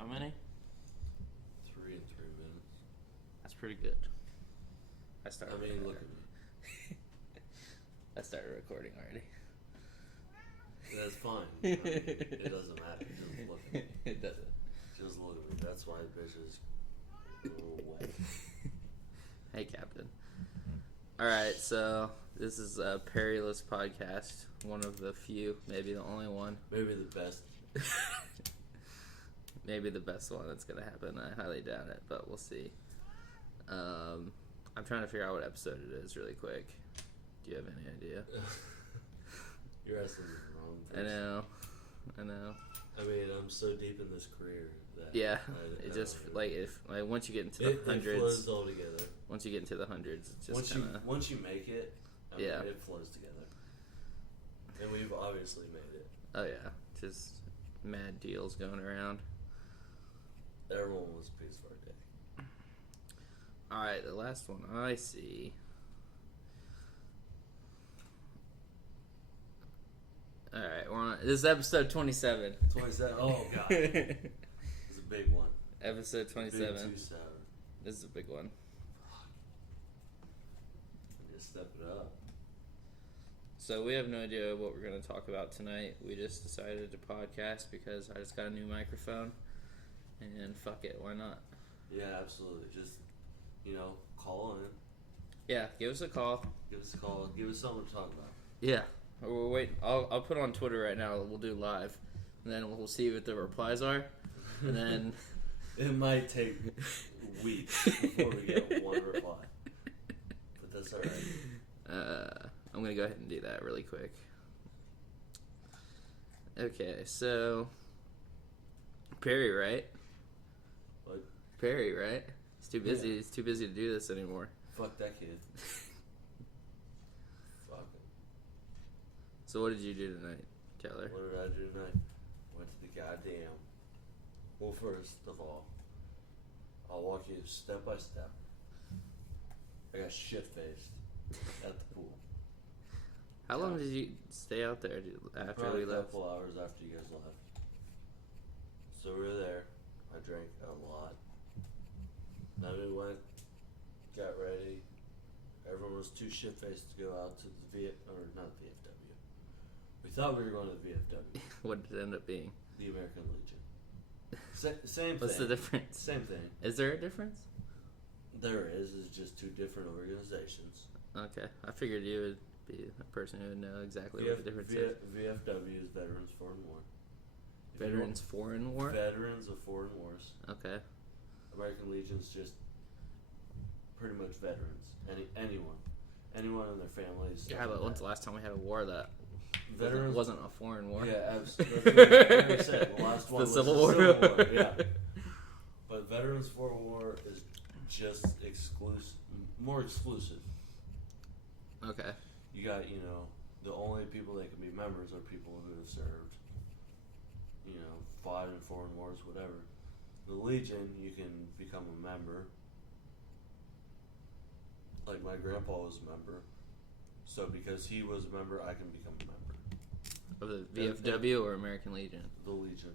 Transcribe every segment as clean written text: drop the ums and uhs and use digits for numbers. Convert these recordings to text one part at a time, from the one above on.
How many? 3 and 3 minutes. That's pretty good. Look at me. I started recording already. That's fine. It doesn't matter. Just look at me. It doesn't. Just look at me. That's why bitches go away. Hey, Captain. Alright, so this is a Perryless podcast. One of the few, maybe the only one. Maybe the best. Maybe the best one that's going to happen. I highly doubt it, but we'll see. I'm trying to figure out what episode it is really quick. Do you have any idea? You're asking the wrong I person. know. I mean, I'm so deep in this career that it just once you get into the hundreds, it flows all together. Once you get into the hundreds, it's just once you make it, it flows together. And we've obviously made it. Oh yeah, just mad deals going around. Everyone was a piece of our day. All right, the last one I see. All right, this is episode 27. 27. Oh god, it's a big one. Episode 27. Big 2-7. This is a big one. I need to step it up. So we have no idea what we're going to talk about tonight. We just decided to podcast because I just got a new microphone, and fuck it, why not? Yeah, absolutely. Just call in. Yeah, give us a call. Give us a call. Give us something to talk about. Yeah. We're waiting. I'll put it on Twitter right now. We'll do live, and then we'll see what the replies are, and then it might take weeks before we get one reply, but that's all right. I'm gonna go ahead and do that really quick. Okay, so Perry, right? What? Perry, right? He's too busy. Yeah. He's too busy to do this anymore. Fuck that kid. So what did you do tonight, Keller? What did I do tonight? Went to the goddamn... Well, first of all, I'll walk you step by step. I got shit-faced at the pool. How long did you stay out there after Probably we left? a couple hours after you guys left. So we were there. I drank a lot. Then we went, got ready. Everyone was too shit-faced to go out to the not VFW. We thought we were going to the VFW. What did it end up being? The American Legion. Same thing. What's the difference? Same thing. Is there a difference? There is. It's just two different organizations. Okay. I figured you would be a person who would know exactly what the difference is. VFW is Veterans Foreign War. Veterans Foreign War? Veterans of Foreign Wars. Okay. American Legion's just pretty much veterans. Anyone in their families. Yeah, but when's the last time we had a war that Veterans wasn't a foreign war? Yeah, absolutely. Like I said, the last one the was Civil the War. Civil War. Yeah. But Veterans Foreign War is just more exclusive. Okay. You got, the only people that can be members are people who have served, fought in foreign wars, whatever. The Legion, you can become a member. Like my grandpa was a member. So because he was a member, I can become a member. Of the VFW or American Legion? The Legion.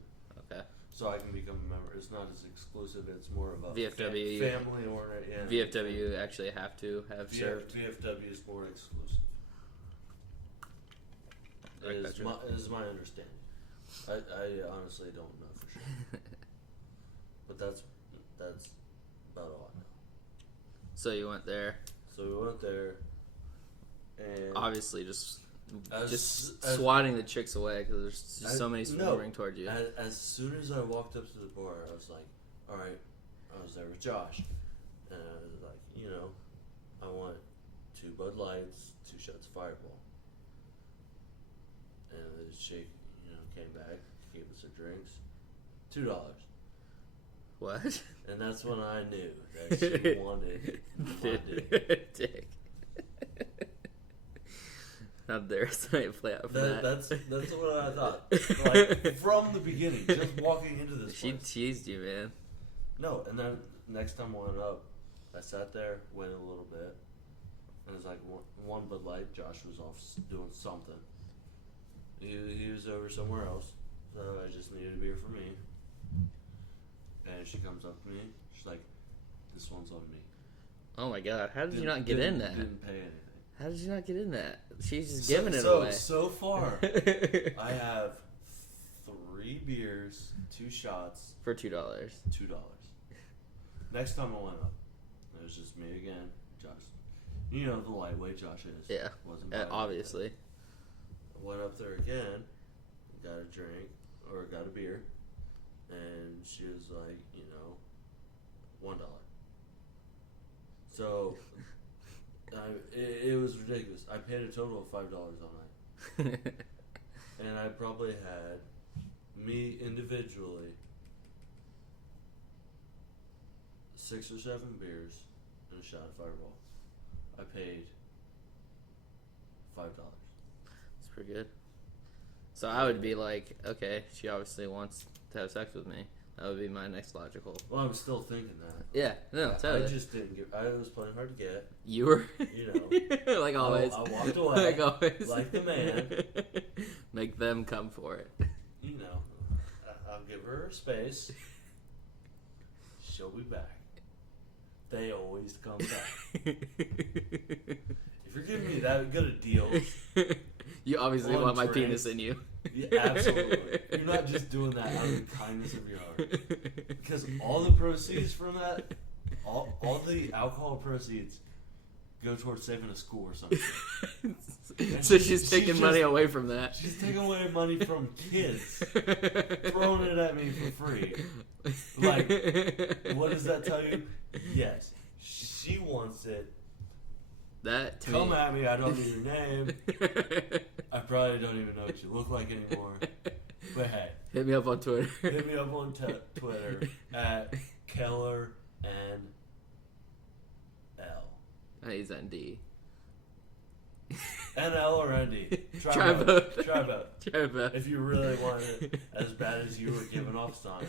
Okay. So I can become a member. It's not as exclusive. It's more of a VFW family oriented. Yeah, VFW actually have to have served. VFW is more exclusive. Is my understanding. I honestly don't know for sure. But that's about all I know. So you went there. So we went there, and obviously just swatting the chicks away because there's just so many swarming towards you. As soon as I walked up to the bar, I was like, all right, I was there with Josh, and I was like, I want 2 Bud Lights, 2 shots of Fireball. And the chick, came back, gave us our drinks, $2. What? And that's when I knew that she wanted my dick. How dare somebody play out for that? That's what I thought. Like, from the beginning, just walking into this She place. teased you, man. No, and then next time I went up, I sat there, waited a little bit, and it was like one Bud Light. Josh was off doing something. He was over somewhere else, so I just needed a beer for me. And she comes up to me. She's like, "This one's on me." Oh my god! How did you not get in that? Didn't pay anything. How did you not get in that? She's just giving it away. So far, I have 3 beers, 2 shots for $2. $2. Next time I went up, it was just me again, Josh. You know the lightweight Josh is. Yeah, wasn't obviously. I went up there again, got a drink or got a beer, and she was like, $1. So it was ridiculous. I paid a total of $5 all night, and I probably had me individually 6 or 7 beers and a shot of Fireball. I paid $5. That's pretty good. So I would be like, okay, she obviously wants to have sex with me. That would be my next logical. Well, I'm still thinking that. Yeah, no, totally. I just didn't give. I was playing hard to get. You were, like always. I walked away, like always, like the man. Make them come for it. I'll give her space. She'll be back. They always come back. If you're giving me that good a deal, you obviously want my penis in you. Yeah, absolutely. You're not just doing that out of the kindness of your heart. Because all the proceeds from that, all the alcohol proceeds go towards saving a school or something. So she's taking money away from that. She's taking away money from kids, throwing it at me for free. Like, what does that tell you? Yes, she wants it. That to Come me. at me, I don't know your name. I probably don't even know what you look like anymore. But hey. Hit me up on Twitter. Hit me up on Twitter at Keller and L. He's ND. NL or ND. Try both. Try both. Try both. If you really want it as bad as you were giving off signs,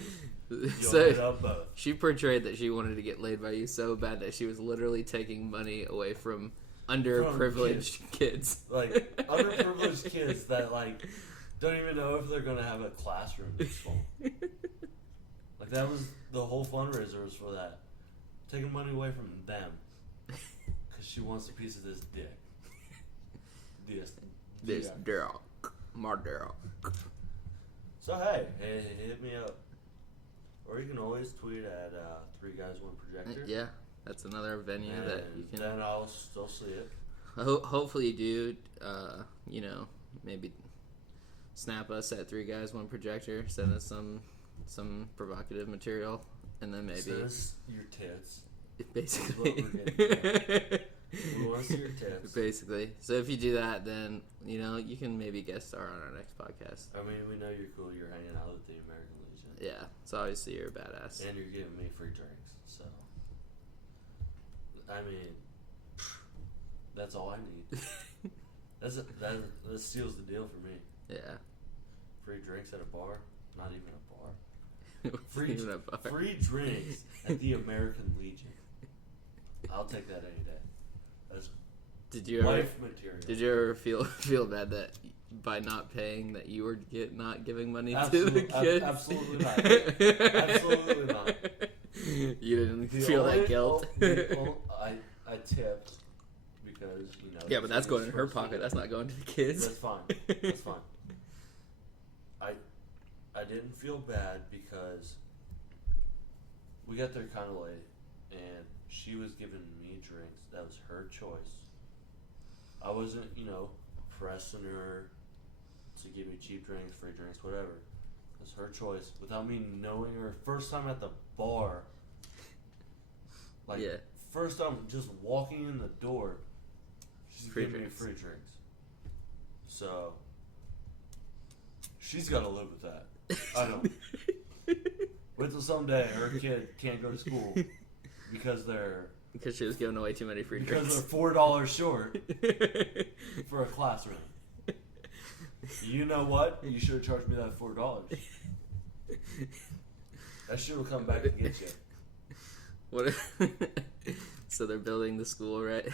you'll hit up both. She portrayed that she wanted to get laid by you so bad that she was literally taking money away from underprivileged kids. Like, underprivileged kids that, like, don't even know if they're going to have a classroom this fall. Like, that was the whole fundraiser was for that. Taking money away from them. Because she wants a piece of this dick. This girl. My girl. So, hey, hit me up. Or you can always tweet at 3 Guys 1 Projector. Yeah, that's another venue and that you can. Then I'll still see it. Hopefully, you do. Maybe snap us at 3 Guys 1 Projector. Send us some provocative material, and then maybe send us your tits. Basically. We want to see your tits. Basically. So if you do that, then you can maybe guest star on our next podcast. I mean, we know you're cool. You're hanging out with the American Legion. Yeah. So obviously you're a badass. And you're giving me free drinks. So, I mean, that's all I need. That seals the deal for me. Yeah. Free drinks at a bar. Not even a bar. Free drinks at the American Legion. I'll take that any day. That's wife material. Did you ever feel bad that by not paying that you were not giving money to the kids? Absolutely not. Absolutely not. You didn't feel that guilt. I tipped because Yeah, but that's going in her pocket. That's not going to the kids. That's fine. That's fine. I didn't feel bad because we got there kind of late, and she was giving me drinks. That was her choice. I wasn't, pressing her to give me cheap drinks, free drinks, whatever. It was her choice without me knowing her. First time at the bar. First time just walking in the door, she's giving me free drinks. So, she's got to live with that. I don't. Wait till someday her kid can't go to school because she was giving away too many free drinks. Because they're $4 short for a classroom. You know what? You should have charged me that $4. That shit will come back and get you. What? So they're building the school, right?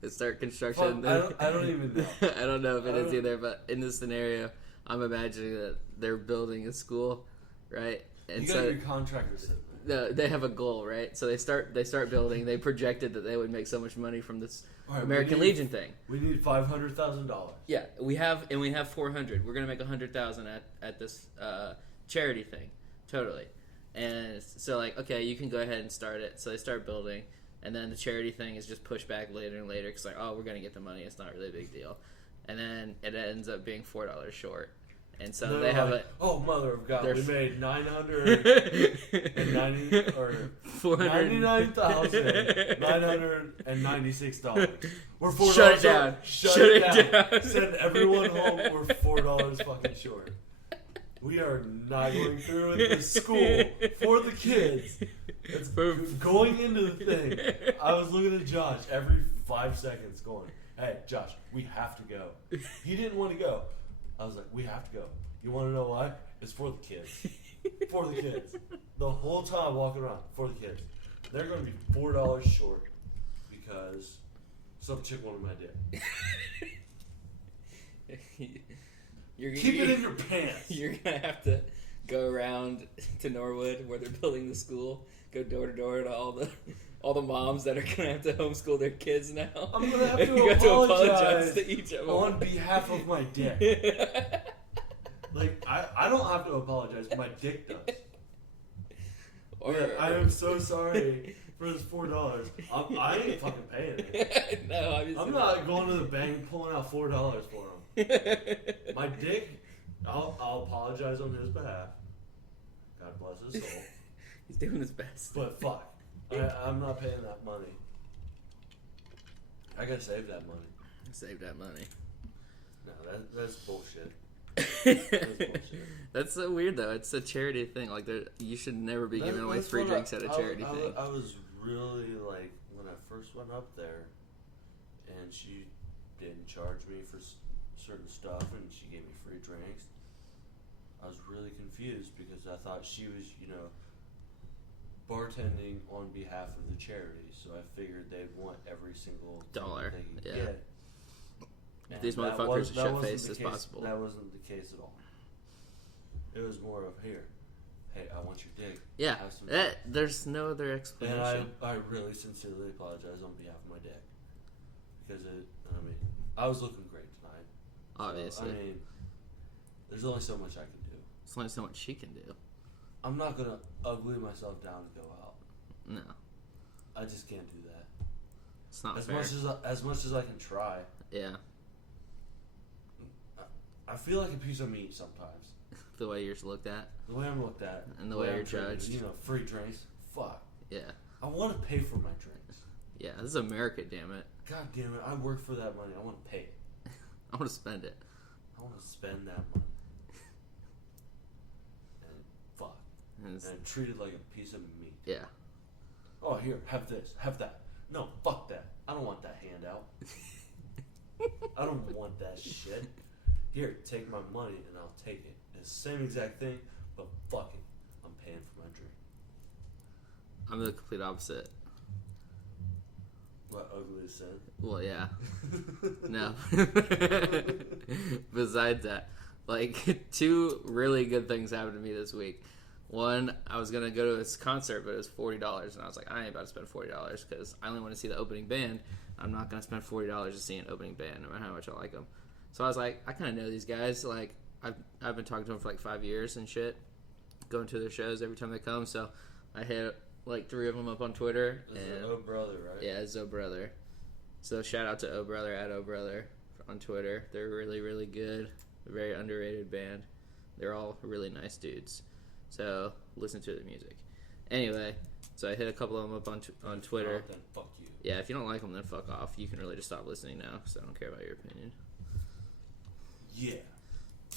They start construction. I don't even know. I don't know if it is either, but in this scenario, I'm imagining that they're building a school, right? And you got your contractors sitting there. they have a goal, right? So they start building. They projected that they would make so much money from this American Legion thing. We need $500,000. Yeah, we have 400. We're gonna make 100,000 at this charity thing, totally. And so like, okay, you can go ahead and start it. So they start building, and then the charity thing is just pushed back later and later because like, oh, we're gonna get the money. It's not really a big deal, and then it ends up being $4 short. And so they have like, oh mother of God, we made $99,996. We're $4. Shut it down. Shut it down. Send everyone home. We're $4 fucking short. We are not going through with the school for the kids. It's going into the thing. I was looking at Josh every 5 seconds, going, "Hey, Josh, we have to go." He didn't want to go. I was like, we have to go. You want to know why? It's for the kids. For the kids. The whole time walking around, for the kids. They're going to be $4 short because some chick wanted my dick. Keep it in your pants. You're going to have to go around to Norwood where they're building the school, go door to door to all the moms that are going to have to homeschool their kids now. I'm going to have to apologize to each of them on behalf of my dick. Like, I don't have to apologize. My dick does. I am so sorry for this $4. I ain't fucking paying it. No, I'm not going to the bank pulling out $4 for him. My dick, I'll apologize on his behalf. God bless his soul. He's doing his best. But fuck. I'm not paying that money. I gotta save that money. Save that money. No, that's bullshit. That's so weird though. It's a charity thing. Like you should never be giving away free drinks at a charity thing. I was really like when I first went up there, and she didn't charge me for certain stuff, and she gave me free drinks. I was really confused because I thought she was, bartending on behalf of the charity, so I figured they'd want every single dollar they could get. And these motherfuckers are shut-faced as possible. That wasn't the case at all. It was more of, hey, I want your dick. Yeah, there's no other explanation. And I really sincerely apologize on behalf of my dick. Because I was looking great tonight. Obviously. So, there's only so much I can do. There's only so much she can do. I'm not going to ugly myself down to go out. No. I just can't do that. It's not as fair. As much as I can try. Yeah. I feel like a piece of meat sometimes. The way you're looked at. The way I'm looked at. And the way you're judged. Free drinks. Fuck. Yeah. I want to pay for my drinks. Yeah, this is America, damn it. God damn it. I work for that money. I want to pay it. I want to spend it. I want to spend that money. And fuck. And treat it like a piece of meat. Yeah. Oh, here, have this, have that. No, fuck that. I don't want that handout. I don't want that shit. Here, take my money and I'll take it. It's the same exact thing, but fuck it. I'm paying for my drink. I'm the complete opposite. What, ugly as sin? Well, yeah. No. Besides that, like, 2 really good things happened to me this week. One, I was going to go to this concert, but it was $40, and I was like, I ain't about to spend $40 because I only want to see the opening band. I'm not going to spend $40 to see an opening band, no matter how much I like them. So I was like, I kind of know these guys. Like, I've been talking to them for like 5 years and shit, going to their shows every time they come. So I hit like 3 of them up on Twitter. This is Oh Brother, right? Yeah, it's Oh Brother. So shout out to Oh Brother at Oh Brother on Twitter. They're really, really good. A very underrated band. They're all really nice dudes. So listen to the music. Anyway, so I hit a couple of them up on Twitter. Then fuck you. Yeah, if you don't like them, then fuck off. You can really just stop listening now because I don't care about your opinion. Yeah.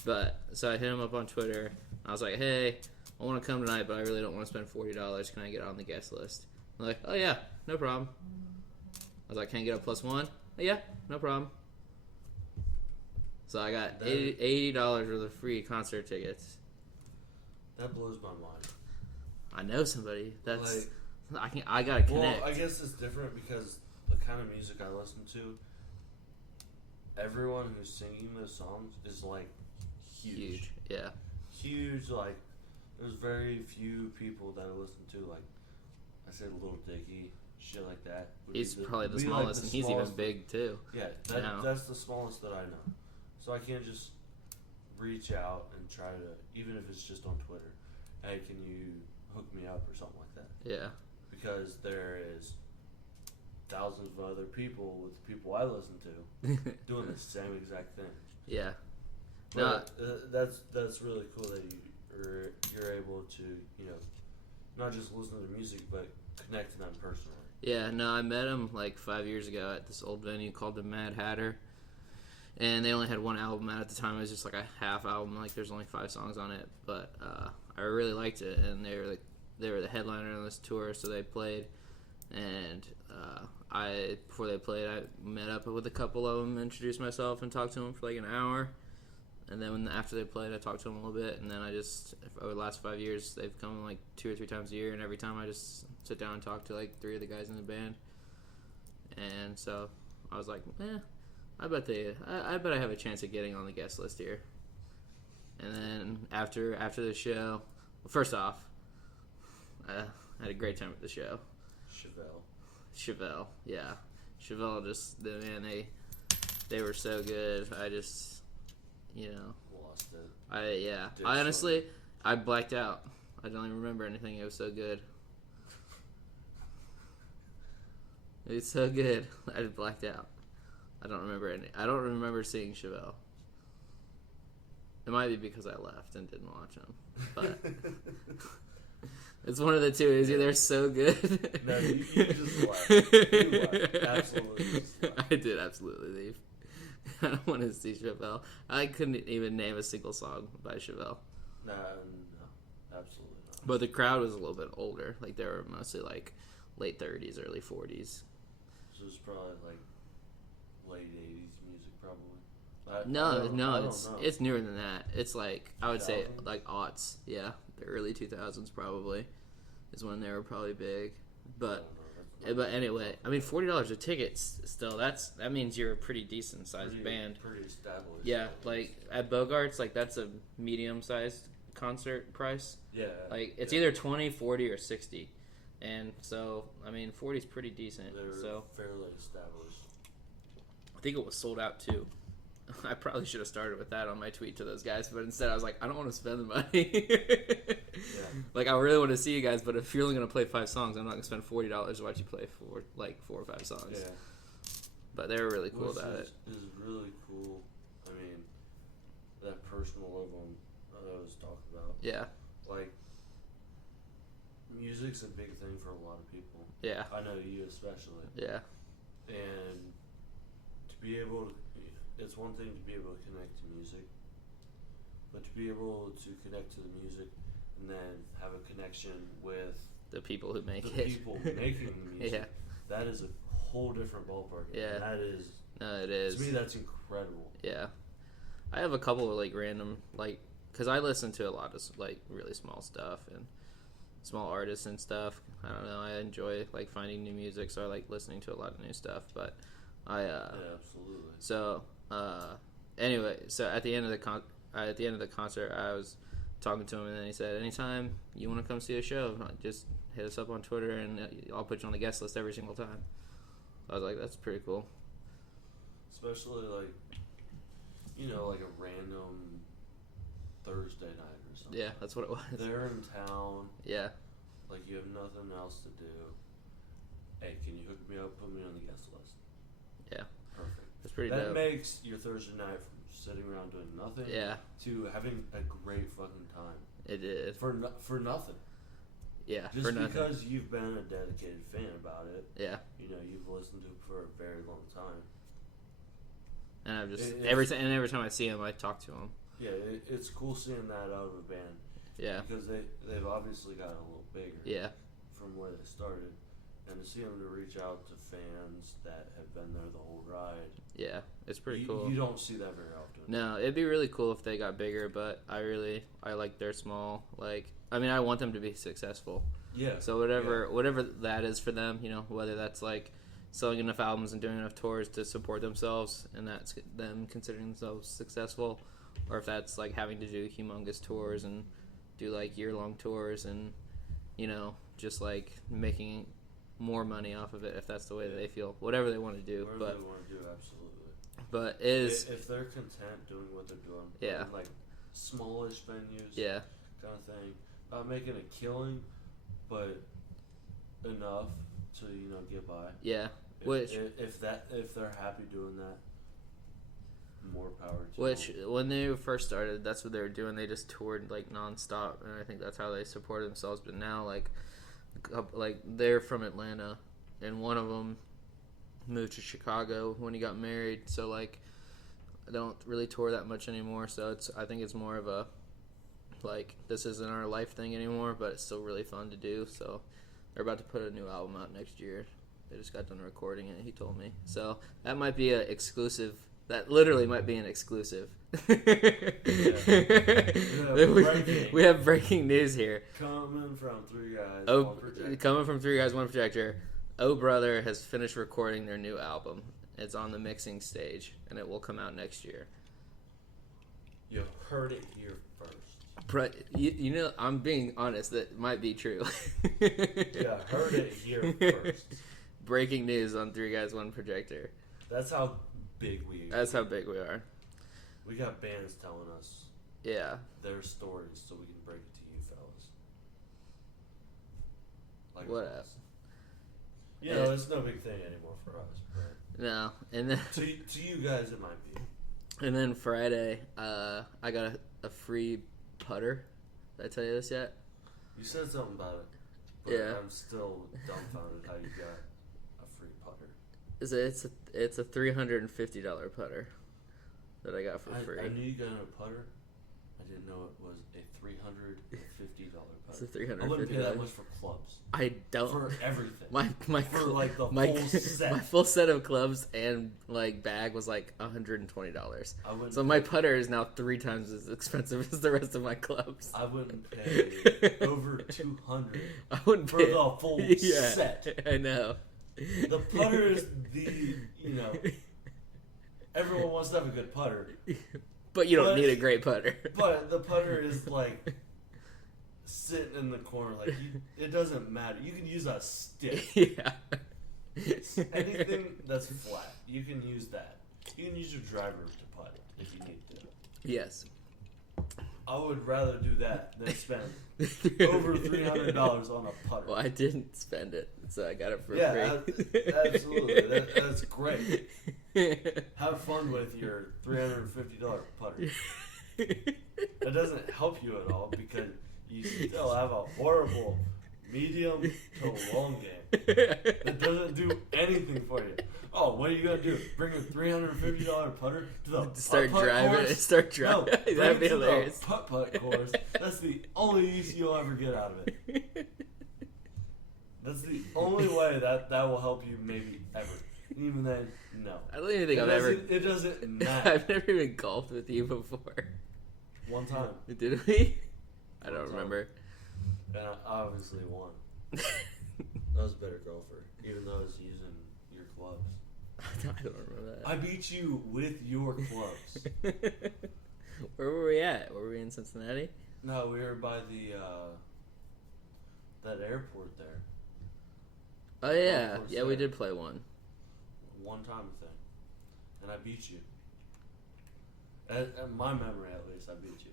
But, so I hit him up on Twitter. I was like, hey, I want to come tonight, but I really don't want to spend $40. Can I get on the guest list? They're like, oh yeah, no problem. I was like, can I get a +1? Oh, yeah, no problem. So I got $80 worth of free concert tickets. That blows my mind. I know somebody. That's like, I gotta connect. Well, I guess it's different because the kind of music I listen to, everyone who's singing those songs is like huge. Yeah. Huge, like there's very few people that I listen to, like I said, Little Dicky, shit like that. He's probably the smallest, and he's even big too. Yeah, that's the smallest that I know. So I can't just reach out and try to, even if it's just on Twitter, hey, can you hook me up or something like that? Yeah. Because there is thousands of other people with the people I listen to doing the same exact thing. Yeah. But that's really cool that you're able to, you know, not just listen to music but connect to them personally. Yeah, no, I met him like 5 years ago at this old venue called the Mad Hatter, and they only had one album out at the time. It was just like a half album, like there's only 5 songs on it, but I really liked it, and they were the headliner on this tour, so they played, and before they played, I met up with a couple of them, introduced myself, and talked to them for like an hour. And then after they played, I talked to them a little bit, and then over the last 5 years, they've come like 2 or 3 times a year, and every time I just sit down and talk to like 3 of the guys in the band. And so I was like, I bet I have a chance of getting on the guest list here. And then after the show, well, first off, I had a great time at the show. Chevelle, yeah. Chevelle they were so good. I just, you know, lost it. I honestly, I blacked out. I don't even remember anything. It was so good. It was so good. I just blacked out. I don't remember seeing Chevelle. It might be because I left and didn't watch him, but it's one of the two. Is either so good. No, you just left. You left. Absolutely just left. I did absolutely leave. I don't want to see Chevelle. I couldn't even name a single song by Chevelle. No, absolutely not. But the crowd was a little bit older. Like they were mostly like late 30s, early 40s. So it's probably like late 80s music, probably. It's newer than that. It's like I would say 2000? like aughts. Yeah, the early 2000s probably is when they were probably big. But anyway, I mean $40 a ticket still. That means you're a pretty decent sized band. Pretty established. Yeah, like at Bogart's, like that's a medium sized concert price. Yeah. Like it's either 20, 40, or 60. And so, I mean, 40 is pretty decent. They're so fairly established. I think it was sold out too. I probably should have started with that on my tweet to those guys, but instead I was like, I don't want to spend the money. Yeah. Like, I really want to see you guys, but if you're only going to play 5 songs, I'm not going to spend $40 to watch you play for like 4 or 5 songs. Yeah. But they were really cool about it. Is really cool. I mean, that personal level I was talking about. Yeah. Like, music's a big thing for a lot of people. Yeah. I know you especially. Yeah. And to be able to, it's one thing to be able to connect to music, but to be able to connect to the music and then have a connection with the people who make the it. people making the music. Yeah. That is a whole different ballpark. Yeah. That is. No, it is. To me, that's incredible. Yeah. I have a couple of like random, like, because I listen to a lot of like really small stuff and small artists and stuff. I don't know. I enjoy like finding new music, so I like listening to a lot of new stuff. But yeah, absolutely. So anyway, so at the end of the concert, I was talking to him, and then he said, "Anytime you want to come see a show, just hit us up on Twitter, and I'll put you on the guest list every single time." I was like, "That's pretty cool." Especially like, you know, like a random Thursday night or something. Yeah, that's what it was. They're in town. Yeah. Like you have nothing else to do. Hey, can you hook me up? Put me on the guest list. Yeah. Perfect. It's pretty That dope. makes your Thursday night from sitting around doing nothing to having a great fucking time. It is. For nothing. Yeah, Just for nothing. because you've been a dedicated fan about it. Yeah. You know, you've listened to it for a very long time. And I've just every time I see him, I talk to him. Yeah, it's cool seeing that out of a band. Yeah. Because they've obviously gotten a little bigger. Yeah. From where they started. And to see them to reach out to fans that have been there the whole ride. Yeah, it's pretty cool. You don't see that very often. No, it'd be really cool if they got bigger, but I like their small, like, I mean, I want them to be successful. Yeah. So whatever that is for them, you know, whether that's like selling enough albums and doing enough tours to support themselves, and that's them considering themselves successful, or if that's like having to do humongous tours and do like year-long tours and, just like making more money off of it if that's the way that they feel. Whatever they want to do. Whatever they want to do, absolutely. But if they're content doing what they're doing, yeah, like smallish venues, yeah, kind of thing, not making a killing, but enough to get by. Yeah, if they're happy doing that, more power to them. When they first started, that's what they were doing. They just toured like nonstop, and I think that's how they supported themselves. But now, like they're from Atlanta, and one of them moved to Chicago when he got married. So like, I don't really tour that much anymore. So I think it's more of a like this isn't our life thing anymore, but it's still really fun to do. So they're about to put a new album out next year. They just got done recording it. He told me. So that might be an exclusive. That literally might be an exclusive. We have breaking news here. Coming from Three Guys, One Projector. Coming from Three Guys, One Projector. Oh Brother has finished recording their new album. It's on the mixing stage, and it will come out next year. You heard it here first. But I'm being honest. That might be true. Yeah, heard it here first. Breaking news on Three Guys, One Projector. That's how big we are. That's how big we are. We got bands telling us their stories so we can break it to you fellas. Like what? It's no big thing anymore for us. But no, and then to you guys it might be. And then Friday, I got a free putter. Did I tell you this yet? You said something about it. But yeah. I'm still dumbfounded how you got a free putter. It's a $350 putter that I got for free. I knew you got a putter. I didn't know it was a $350 putter. It's a $350. I wouldn't pay that much for clubs. I don't. For everything. For like the full set. My full set of clubs and like bag was like $120. So my putter is now 3 times as expensive as the rest of my clubs. I wouldn't pay over $200. I wouldn't for pay the full set. I know. The putter is everyone wants to have a good putter. But you don't need a great putter. But the putter is like sitting in the corner. Like it doesn't matter. You can use a stick. Yeah. Anything that's flat, you can use that. You can use your driver to putt if you need to. Yes. I would rather do that than spend over $300 on a putter. Well, I didn't spend it, so I got it for free. Absolutely. That's great. Have fun with your $350 putter. That doesn't help you at all because you still have a horrible medium to long game that doesn't do anything for you. Oh, what are you gonna do? Bring a $350 putter to the start driving? Course? Start driving. No, That'd be to hilarious. The putt course. That's the only use you'll ever get out of it. That's the only way that will help you maybe ever. Even then, no. I don't even think I've ever. It doesn't matter. I've never even golfed with you before. One time. Did we? I don't remember. And I obviously won. I was a better golfer, even though I was using your clubs. I don't remember that. I beat you with your clubs. Where were we at? Were we in Cincinnati? No, we were by the that airport there. Oh yeah, we did play one. One time thing, and I beat you. At my memory, at least, I beat you.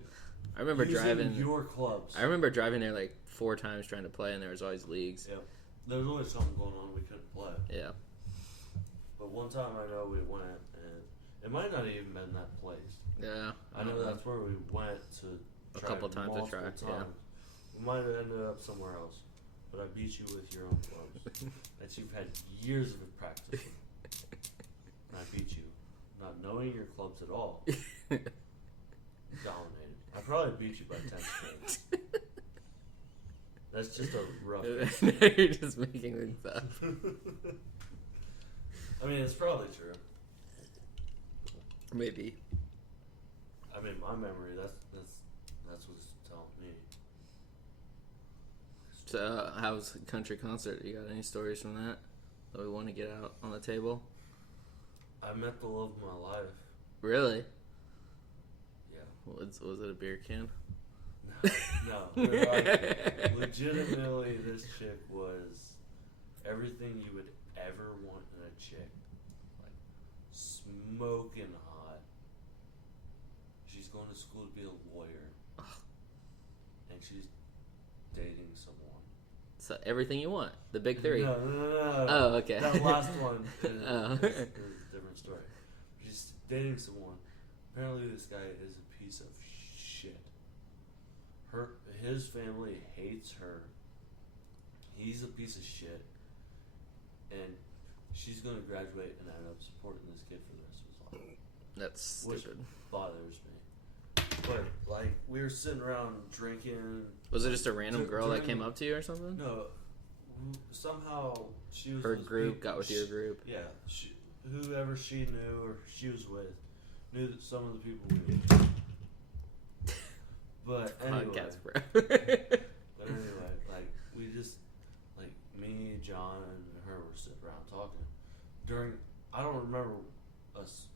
I remember driving your clubs. I remember driving there like 4 times trying to play, and there was always leagues. Yeah, there was always something going on. We couldn't play. Yeah. But one time I know we went, and it might not even been that place. Yeah. I know that's where we went to try a couple times to try. Yeah. We might have ended up somewhere else, but I beat you with your own clubs that you've had years of practice. And I beat you, not knowing your clubs at all. Dominated. I probably beat you by 10 points. That's just a rough. Now you're just making things up. I mean, it's probably true. Maybe. I mean, my memory, that's what's telling me. So, how's the country concert? You got any stories from that we want to get out on the table? I met the love of my life. Really? Yeah. Was it a beer can? No, No, like, legitimately, this chick was everything you would ever want in a chick. Like, smoking hot. She's going to school to be a lawyer. And she's dating someone. So everything you want. The big three. No. Oh, okay. That last one is a different story. She's dating someone. Apparently this guy is a piece of shit. His family hates her. He's a piece of shit. And she's going to graduate and end up supporting this kid for the rest of his life. That's stupid. Which bothers me. But, like, we were sitting around drinking. Was it just a random girl that came up to you or something? No. Somehow she was. Her group got with your group. Yeah. Whoever she knew or she was with knew that some of the people we knew. But anyway. Podcast, bro. But anyway, like, we just, like, me, John, and her were sitting around talking. I don't remember us.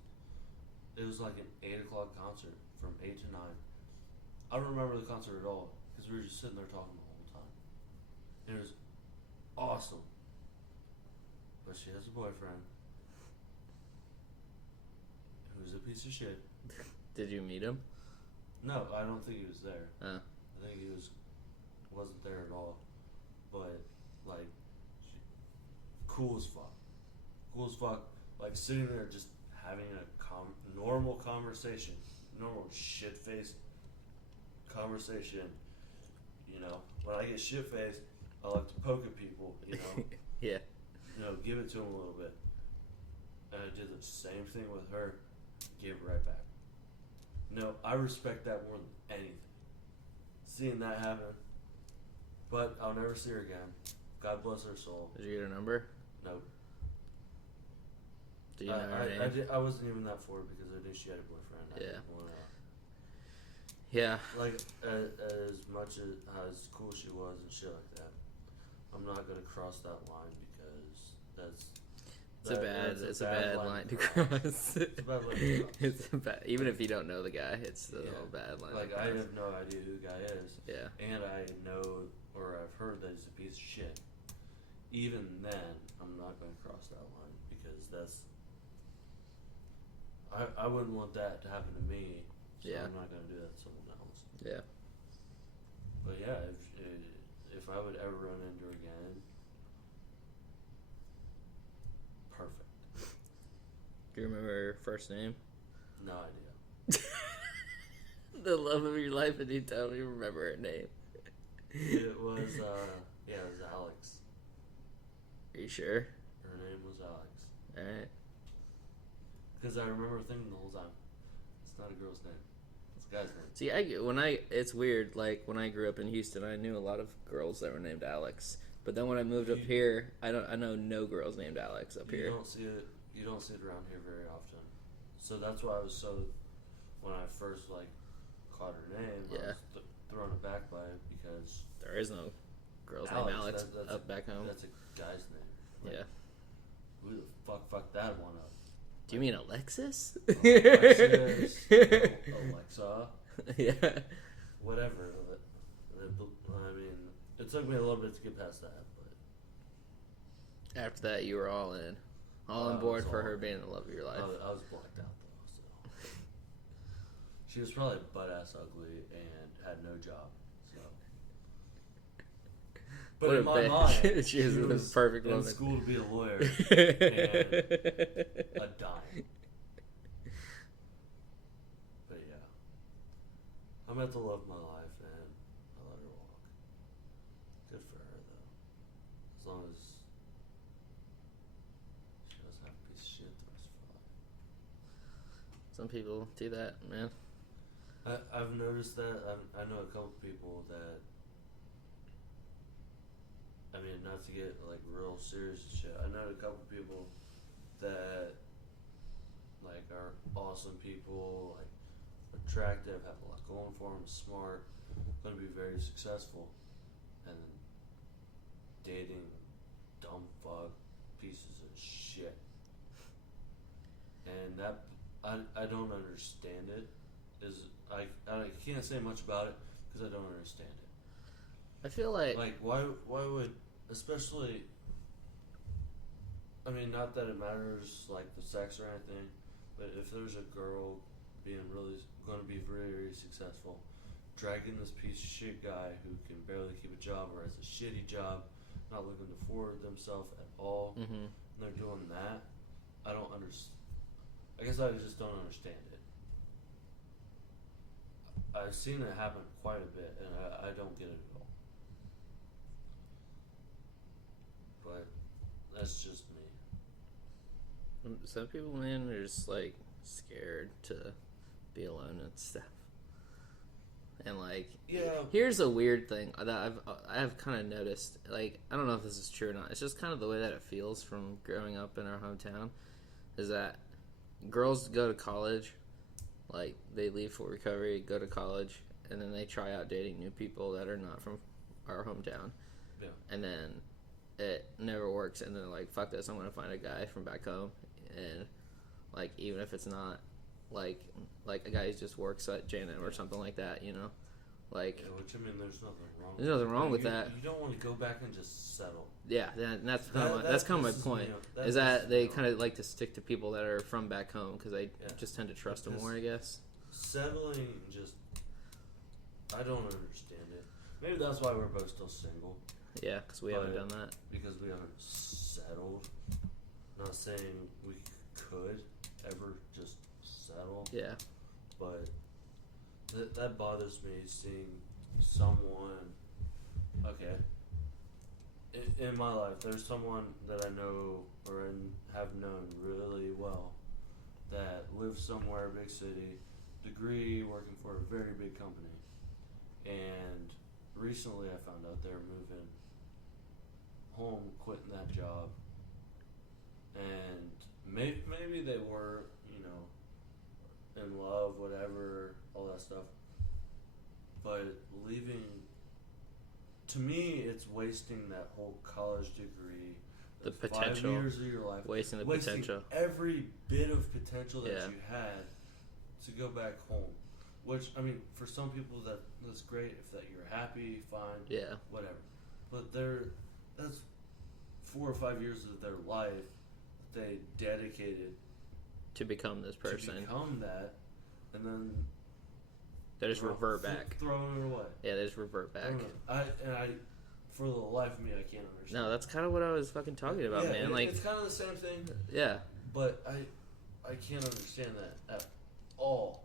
It was like an 8 o'clock concert from 8 to 9. I don't remember the concert at all because we were just sitting there talking the whole time. And it was awesome. But she has a boyfriend who's a piece of shit. Did you meet him? No, I don't think he was there. Oh. I think he wasn't there at all. But, like, cool as fuck. Cool as fuck. Like, sitting there just having a normal conversation. Normal shit-faced conversation. You know, when I get shit-faced, I like to poke at people, you know. Yeah. You know, give it to them a little bit. And I did the same thing with her. Gave it right back. No, I respect that more than anything. Seeing that happen. But I'll never see her again. God bless her soul. Did you get her number? No. Do you know her name? I wasn't even that for it because I knew she had a boyfriend. I Yeah. didn't wanna, Yeah. like, as much as cool she was and shit like that, I'm not gonna cross that line because that's It's a bad line to cross. It's a bad line to cross. It's a bad, even if you don't know the guy, it's still a bad line. Like, to cross. I have no idea who the guy is. Yeah. And I know, or I've heard that he's a piece of shit. Even then, I'm not going to cross that line because that's. I wouldn't want that to happen to me. So Yeah. I'm not going to do that to someone else. Yeah. But yeah, if I would ever run into her again, perfect. Do you remember her first name? No idea. The love of your life, and you totally remember her name. It was, it was Alex. Are you sure? Her name was Alex. Alright. Because I remember thinking the whole time, it's not a girl's name. It's a guy's name. See, it's weird, like, when I grew up in Houston, I knew a lot of girls that were named Alex. But then when I moved up here, I know no girls named Alex up here. You don't see it around here very often. So that's why I was so, when I first, like, caught her name, I was thrown aback by it because There is no girls named Alex up back home. That's a guy's name. Like, Yeah. Who the fuck that one up? Do you mean Alexis? Alexis, Alexa, Yeah. whatever. I mean, it took me a little bit to get past that, but After that, you were all in. All on board for her being the love of your life. I was blacked out though, so she was probably butt-ass ugly and had no job, so. But What in a my bitch. mind, She was the perfect in woman. school to be a lawyer and a dime. But yeah, I met the love of my life and I let her walk. Good for her though, as long as she doesn't have a piece of shit the rest of her life. Some people do that, man. I've noticed that. I know a couple people that. I mean, not to get like real serious and shit. I know a couple people that like are awesome people, like attractive, have a lot going for them, smart, going to be very successful, and then dating dumb fuck pieces of shit. And that I don't understand it. I can't say much about it because I don't understand it. I feel like why would, especially, I mean, not that it matters like the sex or anything, but if there's a girl being really going to be very, very successful, dragging this piece of shit guy who can barely keep a job or has a shitty job, not looking to forward themselves at all, and they're doing that, I don't understand. I guess I just don't understand it. I've seen it happen quite a bit, and I don't get it at all. But that's just me. Some people, man, are just like scared to be alone and stuff. And like, Yeah. Here's a weird thing that I've kind of noticed. Like, I don't know if this is true or not. It's just kind of the way that it feels from growing up in our hometown. Is that girls go to college, like they leave for recovery, go to college, and then they try out dating new people that are not from our hometown. Yeah. And then it never works, and they're like, fuck this, I'm gonna find a guy from back home. And like, even if it's not like a guy who just works at J&M or something like that, you know, like, Yeah, which, I mean, there's nothing wrong. There's nothing wrong with you, that. You don't want to go back and just settle. Yeah, that's kind of my point. Is that they kind of like to stick to people that are from back home because they just tend to trust them more, I guess. Settling, just, I don't understand it. Maybe that's why we're both still single. Yeah, because we haven't done that. Because we haven't settled. Not saying we could ever just settle. Yeah. But that bothers me, seeing someone. Okay. In my life, there's someone that I know or have known really well that lives somewhere, big city, degree, working for a very big company. And recently I found out they're moving home, quitting that job. And maybe they were, you know, in love, whatever, all that stuff. But leaving, to me, it's wasting that whole college degree. The potential. 5 years of your life. Wasting the potential. Every bit of potential that Yeah. you had to go back home. Which, I mean, for some people that's great. If that you're happy, fine. Yeah. Whatever. But that's 4 or 5 years of their life that they dedicated To become this person. to become that, and then They just revert back. throwing it away. Yeah, they just revert back. I for the life of me, I can't understand. No, that's kind of what I was fucking talking about, Yeah, man. Like, it's kind of the same thing. yeah. But I can't understand that at all.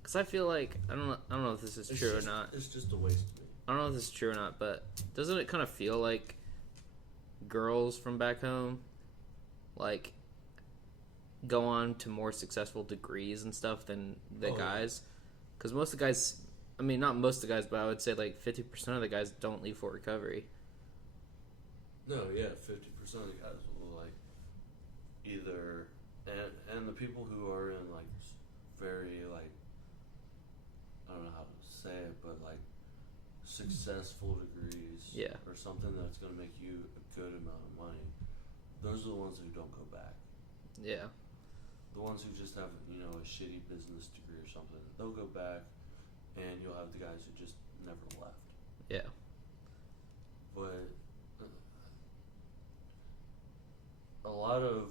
Because I feel like, I don't know if this is true or not. It's just a waste of me. I don't know if this is true or not, but doesn't it kind of feel like girls from back home, like, go on to more successful degrees and stuff than the guys? Because most of the guys, I mean, not most of the guys, but I would say like 50% of the guys don't leave for recovery. No, yeah, 50% of the guys will like either, and the people who are in like very like, I don't know how to say it, but like successful degrees, Yeah. or something that's going to make you a good amount of money. Those are the ones who don't go back. Yeah. The ones who just have, you know, a shitty business degree or something, they'll go back, and you'll have the guys who just never left. Yeah. But a lot of,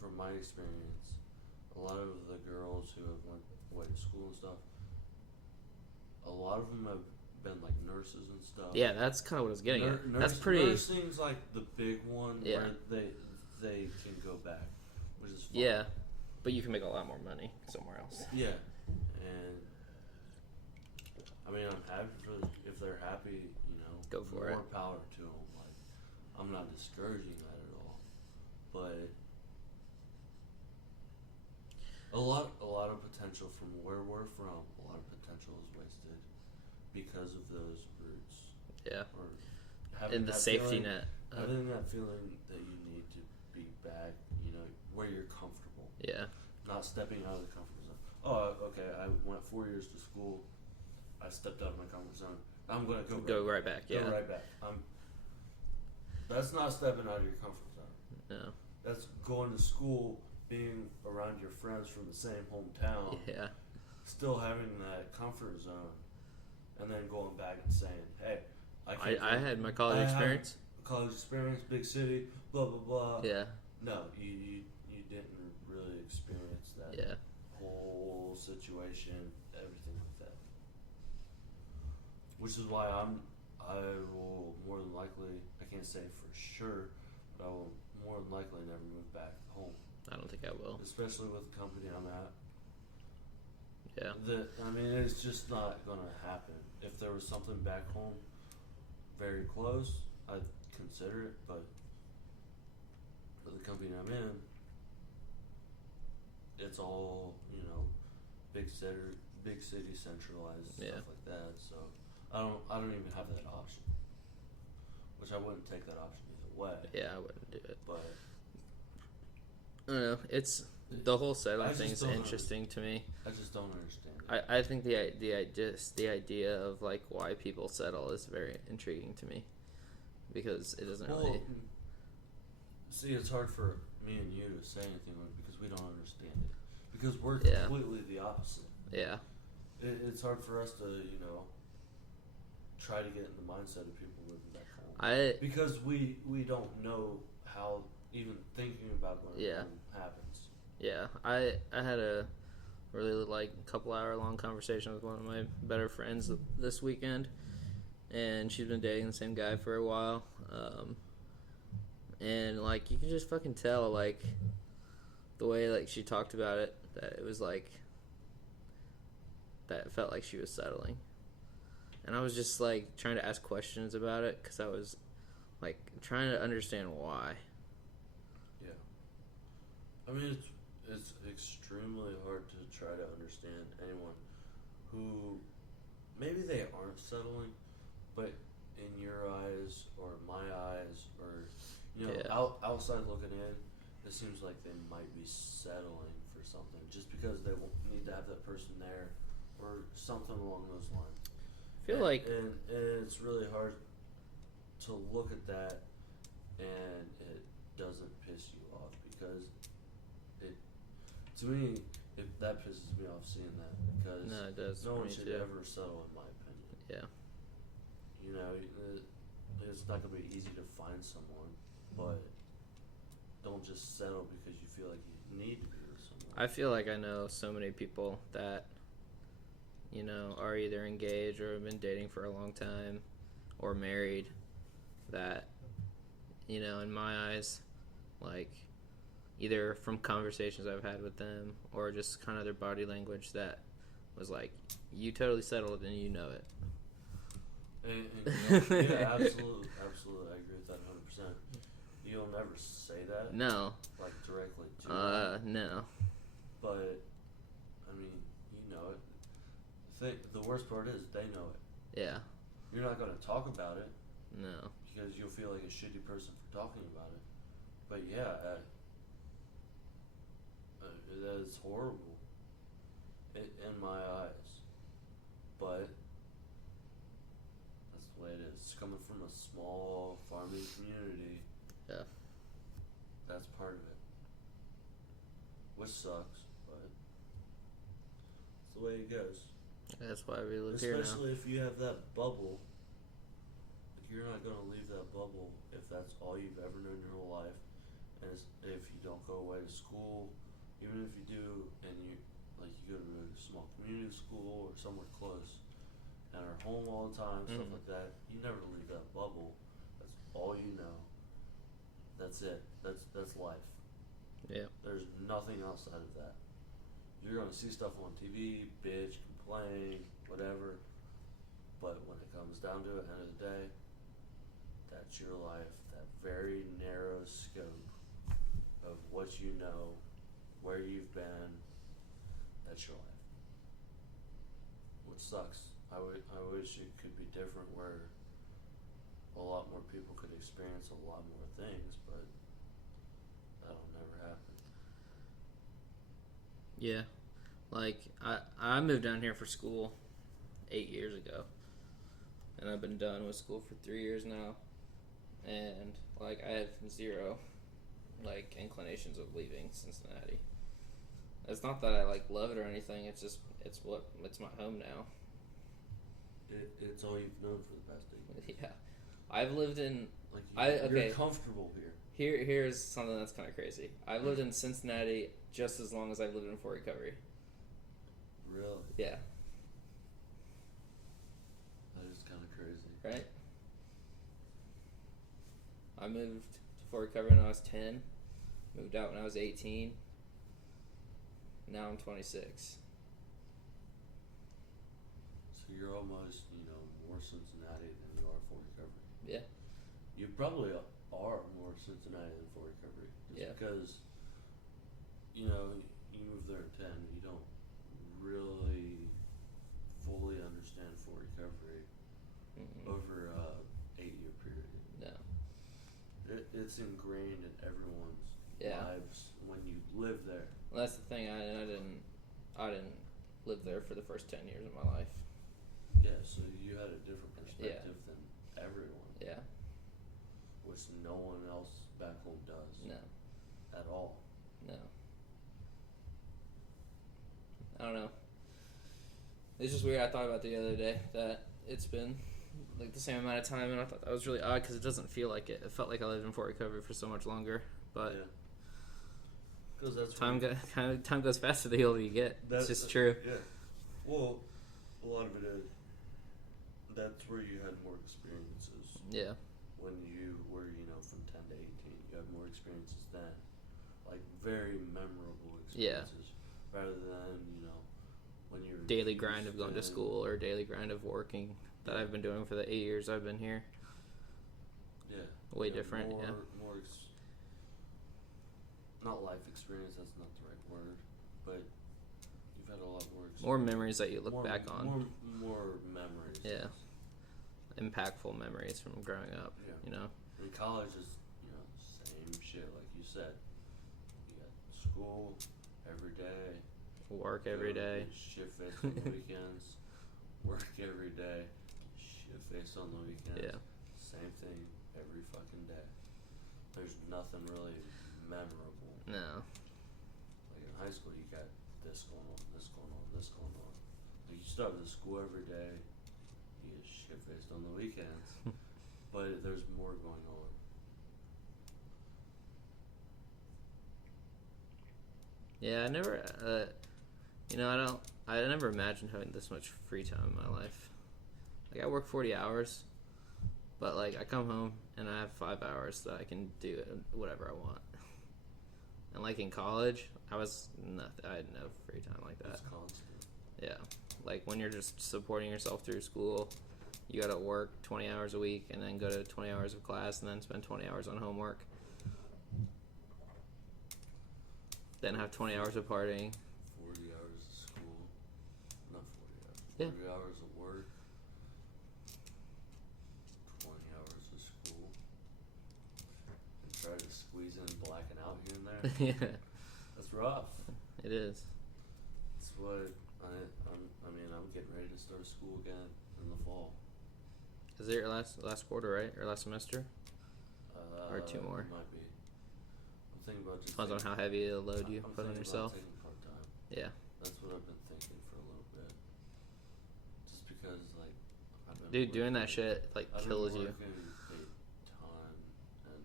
from my experience, a lot of the girls who have went away to school and stuff, a lot of them have been like nurses and stuff. Yeah, that's kind of what I was getting at. That's pretty. Nursing's like the big one where they can go back, which is fun. Yeah, but you can make a lot more money somewhere else. Yeah, and I mean, I'm happy for if they're happy, you know. Go for it. More power to them. Like, I'm not discouraging that at all, but a lot of potential from where we're from. A lot of potential is wasted because of those roots. Yeah. Or having And the that safety feeling, net. having that feeling that you need to be back, you know, where you're comfortable. Yeah. Not stepping out of the comfort zone. Oh, okay. I went 4 years to school. I stepped out of my comfort zone. I'm gonna go right back. Yeah. Go right back. That's not stepping out of your comfort zone. No. That's going to school, being around your friends from the same hometown. Yeah. Still having that comfort zone, and then going back and saying, "Hey, I had my college experience. College experience, big city, blah blah blah." Yeah. No, you didn't really experience that Yeah. whole situation, everything like that. Which is why I will more than likely, I can't say for sure, but I will more than likely never move back home. I don't think I will. Especially with the company I'm at. Yeah. I mean, it's just not gonna happen. If there was something back home, very close, I'd consider it. But for the company I'm in, it's all big city centralized stuff like that. So I don't even have that option. Which I wouldn't take that option either way. Yeah, I wouldn't do it. But I don't know. It's the whole settling thing is interesting to me. I just don't understand it. I think the idea of like why people settle is very intriguing to me, because it doesn't really. See, it's hard for me and you to say anything because we don't understand it. Because we're completely the opposite. Yeah. It's hard for us to try to get in the mindset of people living back home. Because we don't know how even thinking about going home happens. Yeah, I had a really couple hour long conversation with one of my better friends this weekend, and she's been dating the same guy for a while, and you can just fucking tell the way she talked about it, that it was that it felt like she was settling, and I was just trying to ask questions about it because I was trying to understand why. Yeah, I mean it's extremely hard to try to understand anyone who maybe they aren't settling, but in your eyes or my eyes or outside looking in, it seems like they might be settling for something just because they need to have that person there or something along those lines. I feel and it's really hard to look at that and it doesn't piss you off because to me, that pisses me off seeing that because no, it does. No one should ever settle, in my opinion. Yeah. It's not going to be easy to find someone, but don't just settle because you feel like you need to be with someone. I feel like I know so many people that, are either engaged or have been dating for a long time or married that, in my eyes, either from conversations I've had with them or just kind of their body language that was you totally settled and you know it. Yeah, absolutely. I agree with that 100%. You'll never say that. No. Directly to them. No. But, I mean, you know it. The worst part is they know it. Yeah. You're not going to talk about it. No. Because you'll feel like a shitty person for talking about it. But yeah, that is horrible in my eyes. But that's the way it is. Coming from a small farming community, that's part of it. Which sucks, but it's the way it goes. That's why we live here now. Especially if you have that bubble. You're not going to leave that bubble if that's all you've ever known your whole life. And if you don't go away to school, even if you do, and you go to a small community school or somewhere close, and are home all the time, stuff like that, you never leave that bubble. That's all you know. That's it. That's life. Yeah. There's nothing outside of that. You're going to see stuff on TV, bitch, complain, whatever. But when it comes down to it, at the end of the day, that's your life. That very narrow scope of what you know, where you've been, that's your life. Which sucks. I wish it could be different where a lot more people could experience a lot more things, but that'll never happen. Yeah. I moved down here for school 8 years ago. And I've been done with school for 3 years now. And I have zero inclinations of leaving Cincinnati. It's not that I love it or anything. It's just it's my home now. it's all you've known for the past 8 years. Yeah, I've lived in. Like you're comfortable here. Here's something that's kind of crazy. I've lived in Cincinnati just as long as I've lived in Fort Recovery. Really? Yeah. That is kind of crazy. Right? I moved to Fort Recovery when I was 10. Moved out when I was 18. Now I'm 26. So you're almost, more Cincinnati than you are Fort Recovery. Yeah. You probably are more Cincinnati than Fort Recovery. Just because, you moved there at 10, you don't really fully understand Fort Recovery over a 8-year period. No. It's ingrained in everyone's lives when you live there. Well, that's the thing. I didn't live there for the first 10 years of my life. Yeah, so you had a different perspective than everyone. Yeah. Which no one else back home does. No. At all. No. I don't know. It's just weird. I thought about the other day that it's been like the same amount of time, and I thought that was really odd because it doesn't feel like it. It felt like I lived in Fort Recovery for so much longer, but because that's time goes faster the older you get. It's just true. Yeah. Well, a lot of it is. That's where you had more experiences. Yeah. When you were, from 10 to 18, you had more experiences then, like very memorable experiences, rather than when you're daily grind of going to school or daily grind of working that I've been doing for the 8 years I've been here. Yeah. Way different. More not life experience. That's not the right word, but you've had a lot more. More memories that you look back on. More memories. Yeah. Impactful memories from growing up. Yeah. In college is same shit like you said. You got school every day. Work every day. Shit face on the weekends. Work every day. Shit face on the weekends. Yeah. Same thing every fucking day. There's nothing really memorable. No. Like in high school, you got this going on, this going on, this going on. Like you start with school every day. You get shit faced on the weekends. But there's more going on. Yeah, I never, I never imagined having this much free time in my life. Like, I work 40 hours, but, like, I come home and I have 5 hours that I can do whatever I want. And, like, in college, I had no free time like that. It's constant. Yeah. Like, when you're just supporting yourself through school, you gotta work 20 hours a week and then go to 20 hours of class and then spend 20 hours on homework. Then have 20 hours of partying. 40 hours of school. Not 40 hours. Yeah. 40 hours of work. 20 hours of school. And try to squeeze in blacking out here and there. Yeah. That's rough. It is. That's what I'm getting ready to start school again in the fall. Is it your last quarter, right? Or last semester? Or 2 more? Might be. I'm thinking about just Depends on how heavy a load you put on yourself. I'm taking part-time. Yeah. That's what I've been thinking for a little bit. Just because, like, I've been Dude, doing that shit, like, kills you. I've been working a ton, and,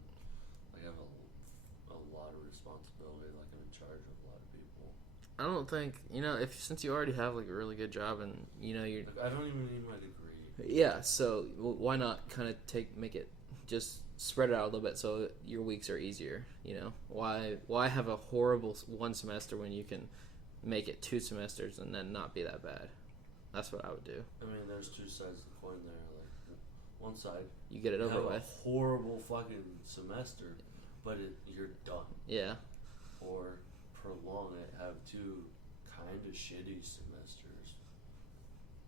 like, I have a lot of responsibility. Like, I'm in charge of a lot of people. I don't think, since you already have, like, a really good job and, you're... Like, I don't even need my degree. Yeah, so why not kind of make it, just spread it out a little bit so your weeks are easier, Why have a horrible one semester when you can make it 2 semesters and then not be that bad? That's what I would do. I mean, there's 2 sides of the coin there. Like, one side, you get it over with. A horrible fucking semester, but you're done. Yeah. Or prolong it, have 2 kind of shitty semesters,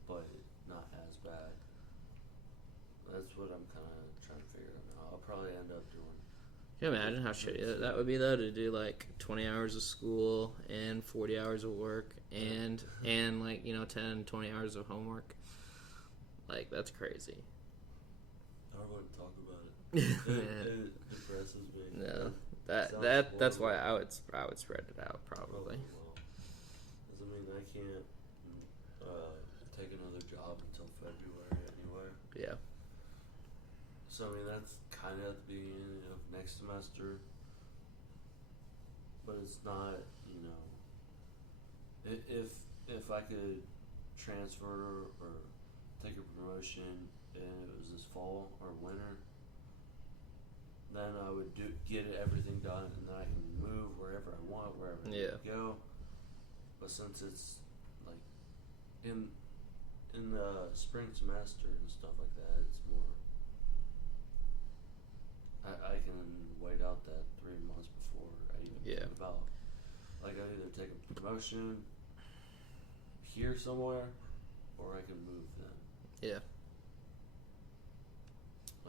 but not as bad. That's what I'm kind of trying to figure out now. I'll probably end up doing. Can you imagine how shitty that would be, though, to do like 20 hours of school and 40 hours of work and like 10, 20 hours of homework? Like, that's crazy. I don't want to talk about it. It depresses me. No, that's why I would spread it out probably. Well, 'cause I mean, I can't take another job until February. So, I mean, that's kind of at the beginning of next semester. But it's not, you know, if I could transfer or take a promotion and it was this fall or winter, then I would get everything done, and then I can move wherever I want, wherever I need to go. But since it's like in the spring semester and stuff like that, it's more. I can wait out that 3 months before I even think about. Like, I either take a promotion here somewhere, or I can move then. Yeah.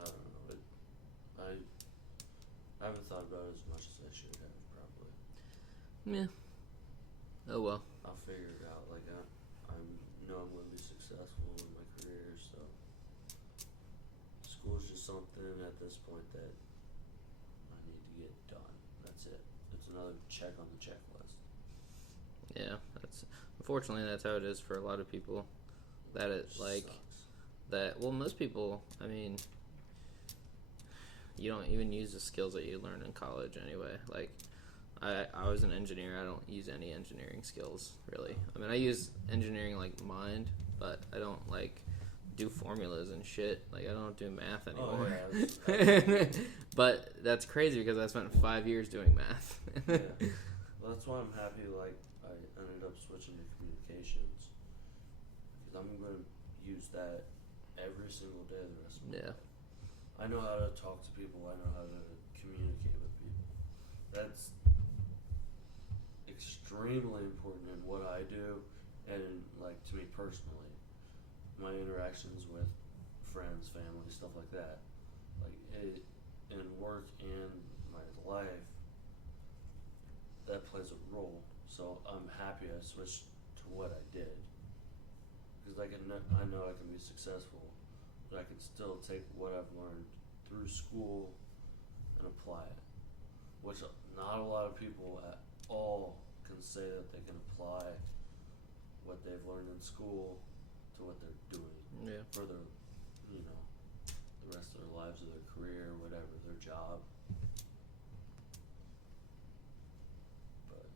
I don't know. I haven't thought about it as much as I should have, probably. Yeah. Oh well. I'll figure it out. Like, I know I'm going to be successful in my career, so school's just something at this point that I need to get done. That's it. It's another check on the checklist. Yeah, unfortunately that's how it is for a lot of people. That it like sucks. That. Well, most people. I mean, you don't even use the skills that you learn in college anyway. Like, I was an engineer. I don't use any engineering skills really. I mean, I use engineering like mind, but I don't like do formulas and shit. Like, I don't do math anymore. Oh, yeah, but that's crazy because I spent 5 years doing math. Yeah. Well, that's why I'm happy. Like, I ended up switching to communications because I'm going to use that every single day the rest of my life. I know how to talk to people. I know how to communicate with people. That's extremely important in what I do, and like to me personally, my interactions with friends, family, stuff like that. Like in work and my life, that plays a role. So I'm happy I switched to what I did because I know I can be successful, but I can still take what I've learned through school and apply it, which not a lot of people at all can say that they can apply what they've learned in school to what they're doing for their, the rest of their lives or their career or whatever, their job. But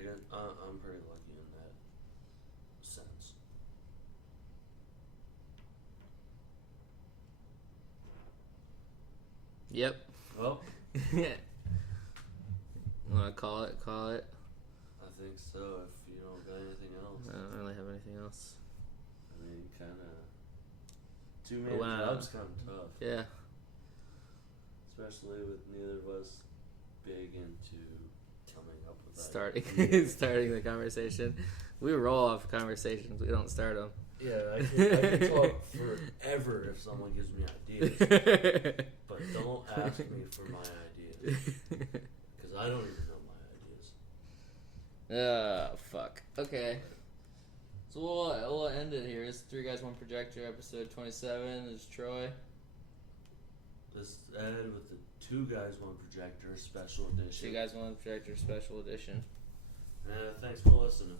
again, I'm pretty lucky in that sense. Yep. Well, Want to call it? Call it. I think so. If you don't got anything else, I don't really have anything else. I mean, kind of 2-man job's kind of tough. Yeah. Especially with neither of us big into coming up with starting the conversation. We roll off conversations. We don't start them. Yeah, I can talk forever if someone gives me ideas. But don't ask me for my ideas. Because I don't even know my ideas. Fuck. Okay. So we'll end it here. It's 3 Guys, 1 Projector, episode 27. This is Troy. This ended with the 2 Guys, 1 Projector special edition. 2 Guys, 1 Projector special edition. Thanks for listening.